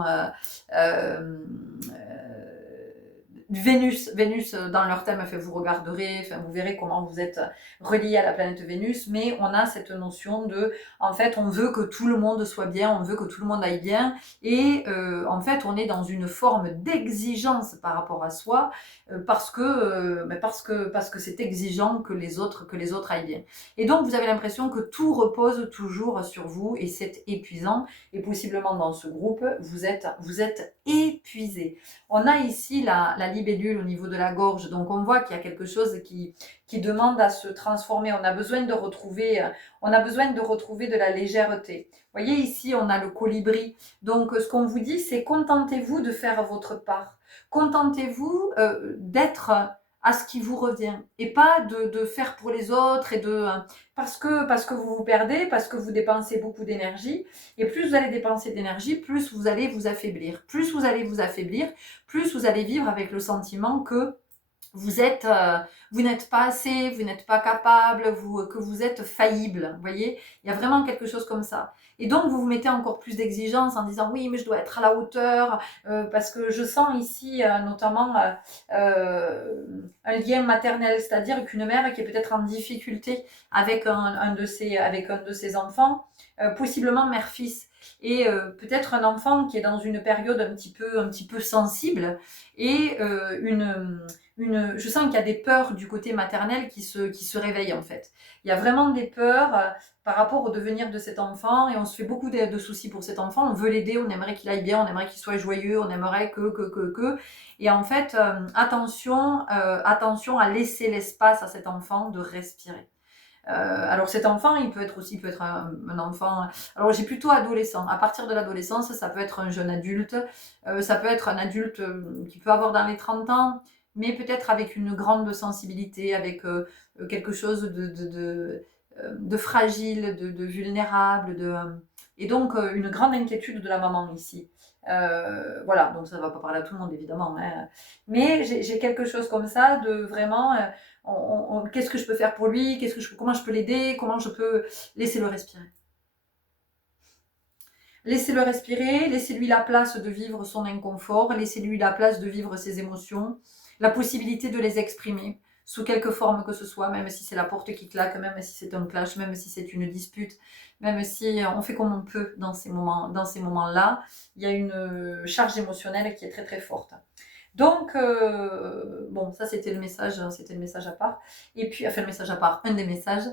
Vénus dans leur thème, vous regarderez, vous verrez comment vous êtes relié à la planète Vénus, mais on a cette notion de, en fait, on veut que tout le monde soit bien, on veut que tout le monde aille bien, et en fait, on est dans une forme d'exigence par rapport à soi, parce que c'est exigeant que les autres aillent bien. Et donc, vous avez l'impression que tout repose toujours sur vous, et c'est épuisant, et possiblement dans ce groupe, vous êtes épuisé. On a ici la libellule au niveau de la gorge, donc on voit qu'il y a quelque chose qui demande à se transformer. On a besoin de retrouver de la légèreté. Vous voyez ici, on a le colibri. Donc ce qu'on vous dit, c'est contentez-vous de faire votre part. Contentez-vous d'être à ce qui vous revient et pas de faire pour les autres et parce que vous vous perdez, parce que vous dépensez beaucoup d'énergie, et plus vous allez dépenser d'énergie, plus vous allez vous affaiblir. Plus vous allez vous affaiblir, plus vous allez vivre avec le sentiment que vous n'êtes pas assez, vous n'êtes pas capable, que vous êtes faillible. Vous voyez, il y a vraiment quelque chose comme ça. Et donc, vous vous mettez encore plus d'exigence en disant oui, mais je dois être à la hauteur, parce que je sens ici notamment un lien maternel, c'est-à-dire qu'une mère qui est peut-être en difficulté avec un de ses enfants, possiblement mère-fils, et peut-être un enfant qui est dans une période un petit peu sensible, et je sens qu'il y a des peurs du côté maternel qui se réveillent en fait. Il y a vraiment des peurs par rapport au devenir de cet enfant, et on se fait beaucoup de soucis pour cet enfant. On veut l'aider, on aimerait qu'il aille bien, on aimerait qu'il soit joyeux, on aimerait que. Et en fait, attention à laisser l'espace à cet enfant de respirer. Alors cet enfant, il peut être un enfant. Alors j'ai plutôt adolescent. À partir de l'adolescence, ça peut être un jeune adulte, ça peut être un adulte qui peut avoir dans les 30 ans, mais peut-être avec une grande sensibilité, avec quelque chose de fragile, de vulnérable, et donc une grande inquiétude de la maman ici. Voilà, donc ça ne va pas parler à tout le monde évidemment, hein. Mais j'ai quelque chose comme ça de vraiment, qu'est-ce que je peux faire pour lui, comment je peux l'aider, comment je peux laisser le respirer. Laissez-le respirer, laissez-lui la place de vivre son inconfort, laissez-lui la place de vivre ses émotions, la possibilité de les exprimer sous quelque forme que ce soit, même si c'est la porte qui claque, même si c'est un clash, même si c'est une dispute, même si on fait comme on peut dans ces moments-là, il y a une charge émotionnelle qui est très très forte. Donc, bon, ça c'était le message à part. Et puis, enfin le message à part, un des messages.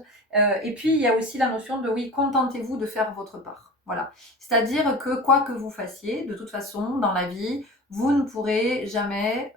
Et puis, il y a aussi la notion de, oui, contentez-vous de faire votre part. Voilà. C'est-à-dire que quoi que vous fassiez, de toute façon, dans la vie, vous ne pourrez jamais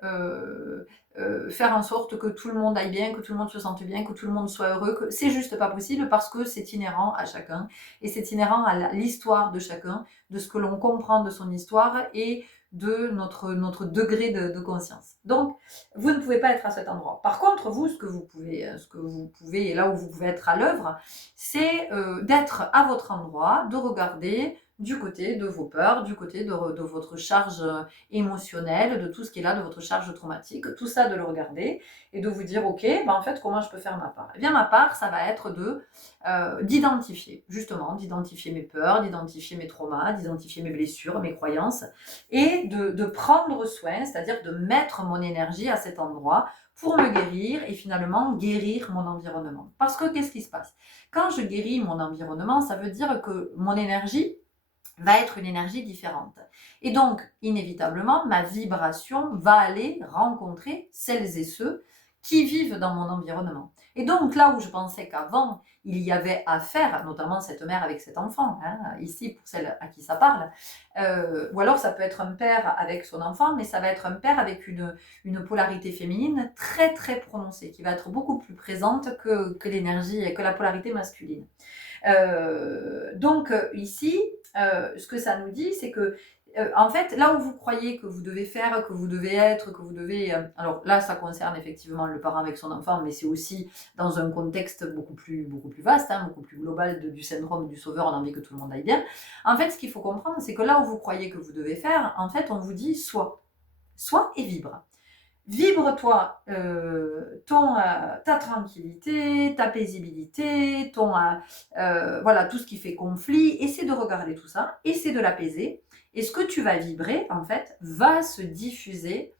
faire en sorte que tout le monde aille bien, que tout le monde se sente bien, que tout le monde soit heureux. C'est juste pas possible parce que c'est inhérent à chacun. Et c'est inhérent à l'histoire de chacun, de ce que l'on comprend de son histoire et de notre degré de conscience. Donc, vous ne pouvez pas être à cet endroit. Par contre, vous, ce que vous pouvez, et là où vous pouvez être à l'œuvre, c'est d'être à votre endroit, de regarder du côté de vos peurs, du côté de votre charge émotionnelle, de tout ce qui est là, de votre charge traumatique, tout ça de le regarder et de vous dire, ok, ben en fait, comment je peux faire ma part? Eh bien, ma part, ça va être d'identifier, justement, d'identifier mes peurs, d'identifier mes traumas, d'identifier mes blessures, mes croyances, et de prendre soin, c'est-à-dire de mettre mon énergie à cet endroit pour me guérir et finalement guérir mon environnement. Parce que qu'est-ce qui se passe? Quand je guéris mon environnement, ça veut dire que mon énergie va être une énergie différente. Et donc, inévitablement, ma vibration va aller rencontrer celles et ceux qui vivent dans mon environnement. Et donc, là où je pensais qu'avant, il y avait à faire, notamment cette mère avec cet enfant, hein, ici pour celle à qui ça parle, ou alors ça peut être un père avec son enfant, mais ça va être un père avec une polarité féminine très très prononcée, qui va être beaucoup plus présente que l'énergie et que la polarité masculine. Donc ici, ce que ça nous dit, c'est que en fait, là où vous croyez que vous devez faire, que vous devez être, que vous devez... alors là, ça concerne effectivement le parent avec son enfant, mais c'est aussi dans un contexte beaucoup plus vaste, hein, beaucoup plus global du syndrome du sauveur, on a envie que tout le monde aille bien. En fait, ce qu'il faut comprendre, c'est que là où vous croyez que vous devez faire, en fait, on vous dit soit. Soit et vibre. Vibre-toi ta tranquillité, ta paisibilité, voilà, tout ce qui fait conflit. Essaie de regarder tout ça, essaie de l'apaiser. Et ce que tu vas vibrer, en fait, va se diffuser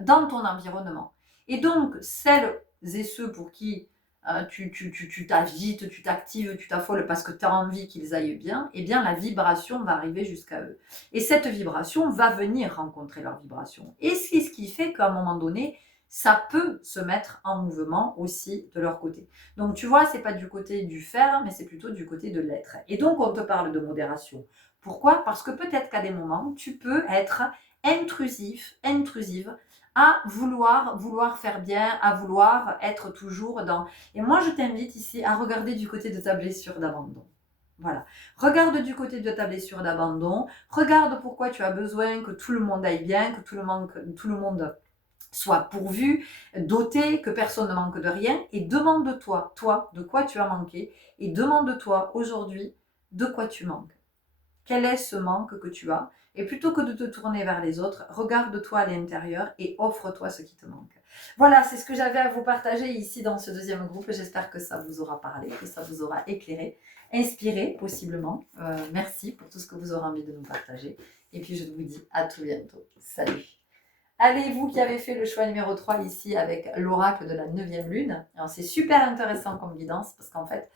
dans ton environnement. Et donc, celles et ceux pour qui tu t'agites, tu t'actives, tu t'affoles parce que tu as envie qu'ils aillent bien, eh bien la vibration va arriver jusqu'à eux. Et cette vibration va venir rencontrer leur vibration. Et c'est ce qui fait qu'à un moment donné, ça peut se mettre en mouvement aussi de leur côté. Donc tu vois, c'est pas du côté du faire, mais c'est plutôt du côté de l'être. Et donc on te parle de modération. Pourquoi? Parce que peut-être qu'à des moments, tu peux être intrusive, à vouloir faire bien, à vouloir être toujours dans... Et moi, je t'invite ici à regarder du côté de ta blessure d'abandon. Voilà. Regarde du côté de ta blessure d'abandon. Regarde pourquoi tu as besoin que tout le monde aille bien, que tout le monde soit pourvu, doté, que personne ne manque de rien. Et demande-toi, toi, de quoi tu as manqué. Et demande-toi aujourd'hui de quoi tu manques. Quel est ce manque que tu as? Et plutôt que de te tourner vers les autres, regarde-toi à l'intérieur et offre-toi ce qui te manque. Voilà, c'est ce que j'avais à vous partager ici dans ce deuxième groupe. J'espère que ça vous aura parlé, que ça vous aura éclairé, inspiré possiblement. Merci pour tout ce que vous aurez envie de nous partager. Et puis je vous dis à tout bientôt. Salut! Allez, vous qui avez fait le choix numéro 3 ici avec l'oracle de la 9e lune. Alors c'est super intéressant comme guidance parce qu'en fait,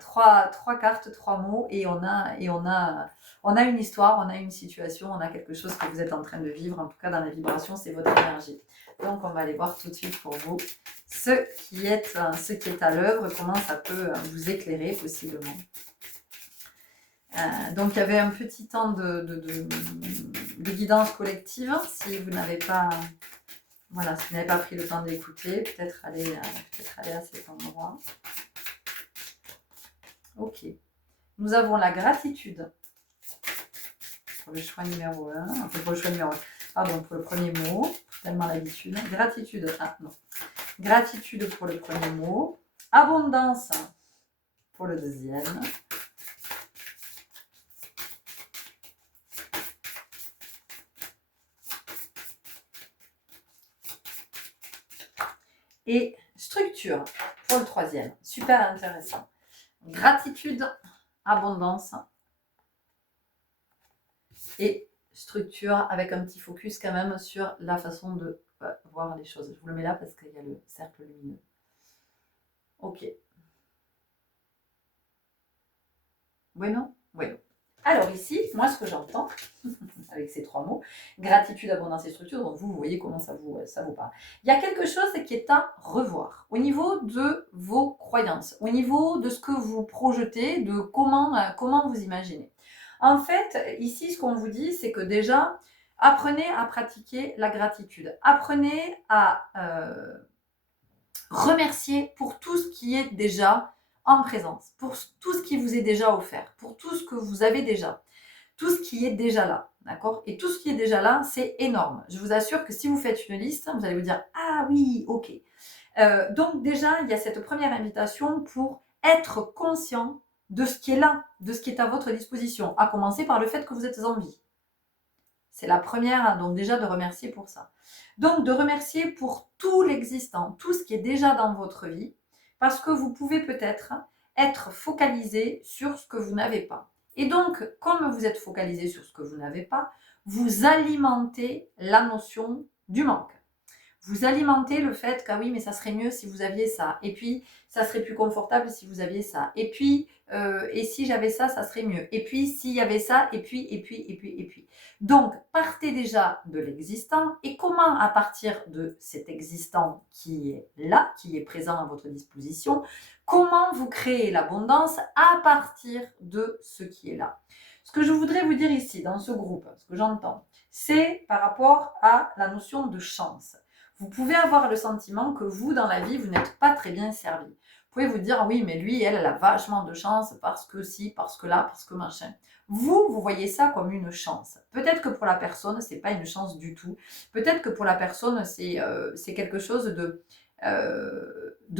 trois cartes, 3 mots et on a une histoire, on a une situation, on a quelque chose que vous êtes en train de vivre. En tout cas, dans la vibration, c'est votre énergie. Donc, on va aller voir tout de suite pour vous ce qui est à l'œuvre, comment ça peut vous éclairer possiblement. Donc, il y avait un petit temps de guidance collective. Si vous n'avez pas... Voilà, si vous n'avez pas pris le temps d'écouter, peut-être aller à cet endroit. Ok. Nous avons la gratitude pour le choix numéro 1. Enfin, pour le choix numéro 1. Pardon, pour le premier mot. Tellement l'habitude. Gratitude. Ah non. Gratitude pour le premier mot. Abondance pour le deuxième. Et structure pour le troisième. Super intéressant. Gratitude, abondance et structure avec un petit focus quand même sur la façon de voir les choses. Je vous le mets là parce qu'il y a le cercle lumineux. Ok. Bueno, bueno. Alors ici, moi ce que j'entends, avec ces trois mots, gratitude, abondance et structure, donc vous voyez comment ça vous parle. Il y a quelque chose qui est à revoir au niveau de vos croyances, au niveau de ce que vous projetez, de comment vous imaginez. En fait, ici, ce qu'on vous dit, c'est que déjà, apprenez à pratiquer la gratitude. Apprenez à remercier pour tout ce qui est déjà en présence, pour tout ce qui vous est déjà offert, pour tout ce que vous avez déjà, tout ce qui est déjà là, d'accord? Et tout ce qui est déjà là, c'est énorme. Je vous assure que si vous faites une liste, vous allez vous dire « Ah oui, ok ». Donc déjà, il y a cette première invitation pour être conscient de ce qui est là, de ce qui est à votre disposition, à commencer par le fait que vous êtes en vie. C'est la première, donc déjà de remercier pour ça. Donc de remercier pour tout l'existant, tout ce qui est déjà dans votre vie, parce que vous pouvez peut-être être focalisé sur ce que vous n'avez pas. Et donc, comme vous êtes focalisé sur ce que vous n'avez pas, vous alimentez la notion du manque. Vous alimentez le fait que, ah oui, mais ça serait mieux si vous aviez ça. Et puis, ça serait plus confortable si vous aviez ça. Et puis, et si j'avais ça, ça serait mieux. Et puis, s'il y avait ça, et puis. Donc, partez déjà de l'existant. Et comment, à partir de cet existant qui est là, qui est présent à votre disposition, comment vous créez l'abondance à partir de ce qui est là? Ce que je voudrais vous dire ici, dans ce groupe, ce que j'entends, c'est par rapport à la notion de chance. Vous pouvez avoir le sentiment que vous, dans la vie, vous n'êtes pas très bien servi. Vous pouvez vous dire, oui, mais lui, elle a vachement de chance parce que si, parce que là, parce que machin. Vous voyez ça comme une chance. Peut-être que pour la personne, c'est pas une chance du tout. Peut-être que pour la personne, c'est quelque chose de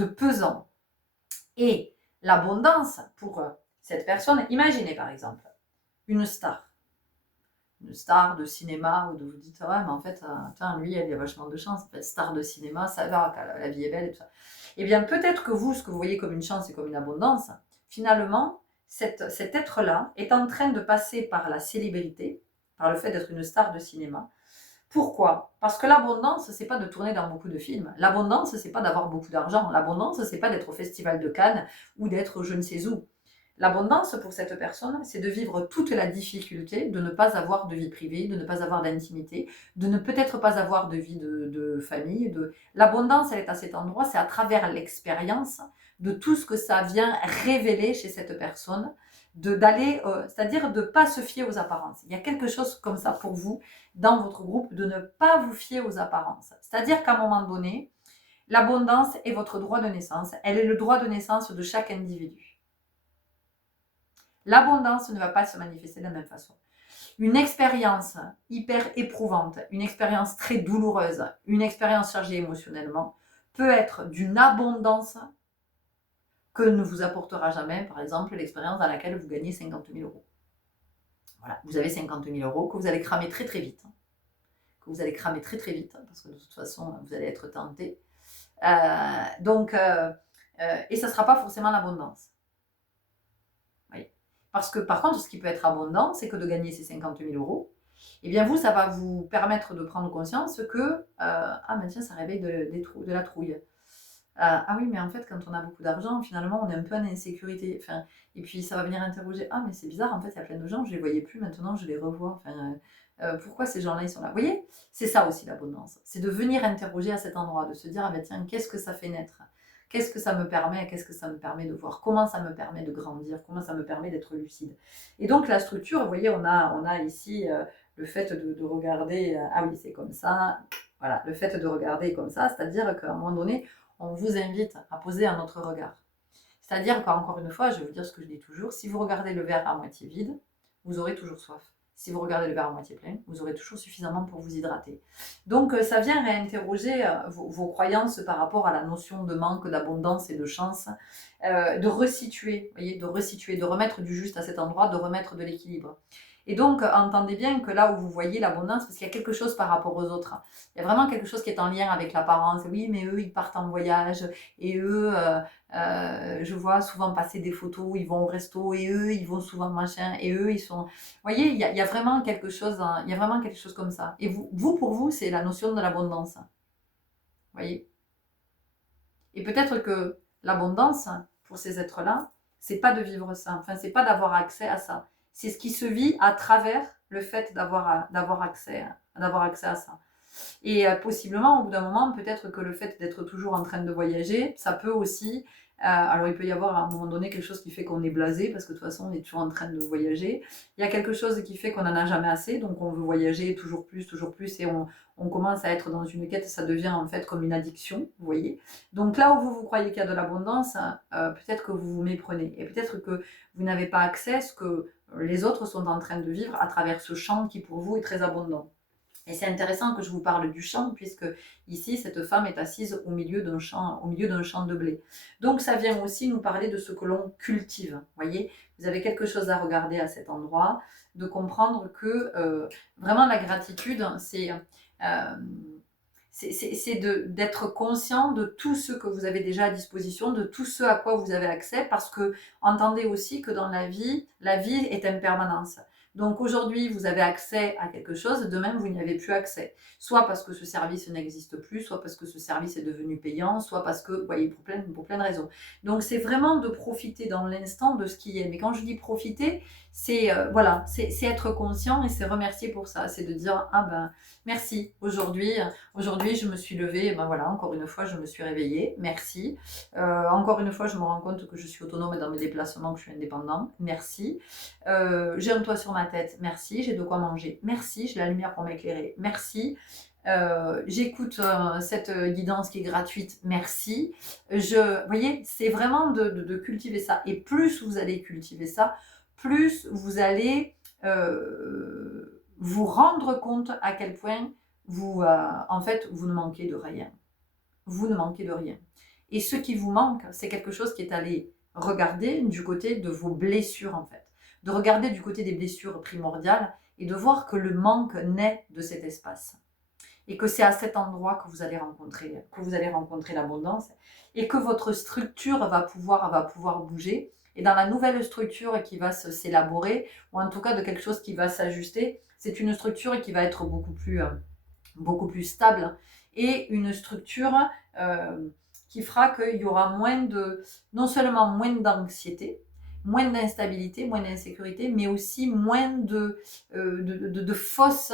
pesant. Et l'abondance, pour cette personne, imaginez par exemple, une star de cinéma, où vous dites, ouais, mais en fait, lui, elle a vachement de chance, star de cinéma, ça va, la vie est belle et tout ça. Eh bien, peut-être que vous, ce que vous voyez comme une chance et comme une abondance, finalement, cet être-là est en train de passer par la célébrité, par le fait d'être une star de cinéma. Pourquoi? Parce que l'abondance, c'est pas de tourner dans beaucoup de films. L'abondance, c'est pas d'avoir beaucoup d'argent. L'abondance, c'est pas d'être au Festival de Cannes ou d'être je ne sais où. L'abondance pour cette personne, c'est de vivre toute la difficulté de ne pas avoir de vie privée, de ne pas avoir d'intimité, de ne peut-être pas avoir de vie de famille. L'abondance, elle est à cet endroit, c'est à travers l'expérience de tout ce que ça vient révéler chez cette personne, c'est-à-dire de ne pas se fier aux apparences. Il y a quelque chose comme ça pour vous dans votre groupe, de ne pas vous fier aux apparences. C'est-à-dire qu'à un moment donné, l'abondance est votre droit de naissance, elle est le droit de naissance de chaque individu. L'abondance ne va pas se manifester de la même façon. Une expérience hyper éprouvante, une expérience très douloureuse, une expérience chargée émotionnellement, peut être d'une abondance que ne vous apportera jamais, par exemple, l'expérience dans laquelle vous gagnez 50 000 euros. Voilà, vous avez 50 000 euros que vous allez cramer très très vite. Parce que de toute façon, vous allez être tenté. Et ça ne sera pas forcément l'abondance. Parce que par contre, ce qui peut être abondant, c'est que de gagner ces 50 000 euros, eh bien vous, ça va vous permettre de prendre conscience que, mais tiens, ça réveille de la trouille. Ah oui, mais en fait, quand on a beaucoup d'argent, finalement, on est un peu en insécurité. Enfin, et puis, ça va venir interroger, ah, mais c'est bizarre, en fait, il y a plein de gens, je ne les voyais plus, maintenant, je les revois. Enfin, pourquoi ces gens-là, ils sont là? Vous voyez, c'est ça aussi l'abondance. C'est de venir interroger à cet endroit, de se dire, ah ben tiens, qu'est-ce que ça fait naître? Qu'est-ce que ça me permet? Qu'est-ce que ça me permet de voir? Comment ça me permet de grandir? Comment ça me permet d'être lucide? Et donc, la structure, vous voyez, on a ici le fait de regarder, ah oui, c'est comme ça. Voilà, le fait de regarder comme ça, c'est-à-dire qu'à un moment donné, on vous invite à poser un autre regard. C'est-à-dire qu'encore une fois, je vais vous dire ce que je dis toujours, si vous regardez le verre à moitié vide, vous aurez toujours soif. Si vous regardez le verre à moitié plein, vous aurez toujours suffisamment pour vous hydrater. Donc, ça vient réinterroger vos croyances par rapport à la notion de manque, d'abondance et de chance, de resituer, voyez, de resituer, de remettre du juste à cet endroit, de remettre de l'équilibre. Et donc, entendez bien que là où vous voyez l'abondance, parce qu'il y a quelque chose par rapport aux autres, il y a vraiment quelque chose qui est en lien avec l'apparence. Oui, mais eux, ils partent en voyage, et eux, je vois souvent passer des photos, ils vont au resto, et eux, ils vont souvent machin, et eux, ils sont... Vous voyez, il y a vraiment quelque chose, hein, il y a vraiment quelque chose comme ça. Et vous pour vous, c'est la notion de l'abondance. Vous voyez? Et peut-être que l'abondance, pour ces êtres-là, c'est pas de vivre ça. Enfin, c'est pas d'avoir accès à ça. C'est ce qui se vit à travers le fait d'avoir accès à ça. Et possiblement, au bout d'un moment, peut-être que le fait d'être toujours en train de voyager, ça peut aussi... alors, il peut y avoir à un moment donné quelque chose qui fait qu'on est blasé, parce que de toute façon, on est toujours en train de voyager. Il y a quelque chose qui fait qu'on n'en a jamais assez, donc on veut voyager toujours plus, et on commence à être dans une quête, ça devient en fait comme une addiction, vous voyez. Donc là où vous croyez qu'il y a de l'abondance, peut-être que vous vous méprenez, et peut-être que vous n'avez pas accès à ce que les autres sont en train de vivre à travers ce champ qui pour vous est très abondant. Et c'est intéressant que je vous parle du champ, puisque ici, cette femme est assise au milieu d'un champ de blé. Donc, ça vient aussi nous parler de ce que l'on cultive. Voyez, vous avez quelque chose à regarder à cet endroit, de comprendre que vraiment la gratitude, c'est d'être conscient de tout ce que vous avez déjà à disposition, de tout ce à quoi vous avez accès, parce que entendez aussi que dans la vie est impermanence. Donc aujourd'hui, vous avez accès à quelque chose, demain, vous n'y avez plus accès. Soit parce que ce service n'existe plus, soit parce que ce service est devenu payant, soit parce que, vous voyez, pour plein de raisons. Donc c'est vraiment de profiter dans l'instant de ce qui est. Mais quand je dis profiter, c'est voilà, c'est être conscient et c'est remercier pour ça. C'est de dire, ah ben, merci, aujourd'hui, je me suis levée, ben voilà, encore une fois, je me suis réveillée, merci. Encore une fois, je me rends compte que je suis autonome dans mes déplacements, que je suis indépendant, merci. J'ai un toit sur ma tête, merci. J'ai de quoi manger, merci. J'ai la lumière pour m'éclairer, merci. J'écoute cette guidance qui est gratuite, merci. Vous voyez, c'est vraiment de cultiver ça. Et plus vous allez cultiver ça, plus vous allez vous rendre compte à quel point vous, en fait, vous ne manquez de rien. Vous ne manquez de rien. Et ce qui vous manque, c'est quelque chose qui est allé regarder du côté de vos blessures, en fait. De regarder du côté des blessures primordiales et de voir que le manque naît de cet espace. Et que c'est à cet endroit que vous allez rencontrer l'abondance et que votre structure va pouvoir bouger. Et dans la nouvelle structure qui va s'élaborer, ou en tout cas de quelque chose qui va s'ajuster, c'est une structure qui va être beaucoup plus stable et une structure qui fera qu'il y aura non seulement moins d'anxiété, moins d'instabilité, moins d'insécurité, mais aussi moins de fausses,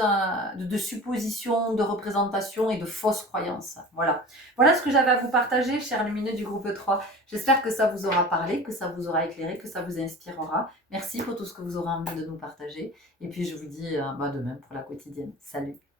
de suppositions, de représentations et de fausses croyances. Voilà. Voilà ce que j'avais à vous partager, chers lumineux du groupe 3. J'espère que ça vous aura parlé, que ça vous aura éclairé, que ça vous inspirera. Merci pour tout ce que vous aurez envie de nous partager. Et puis je vous dis demain pour la quotidienne. Salut!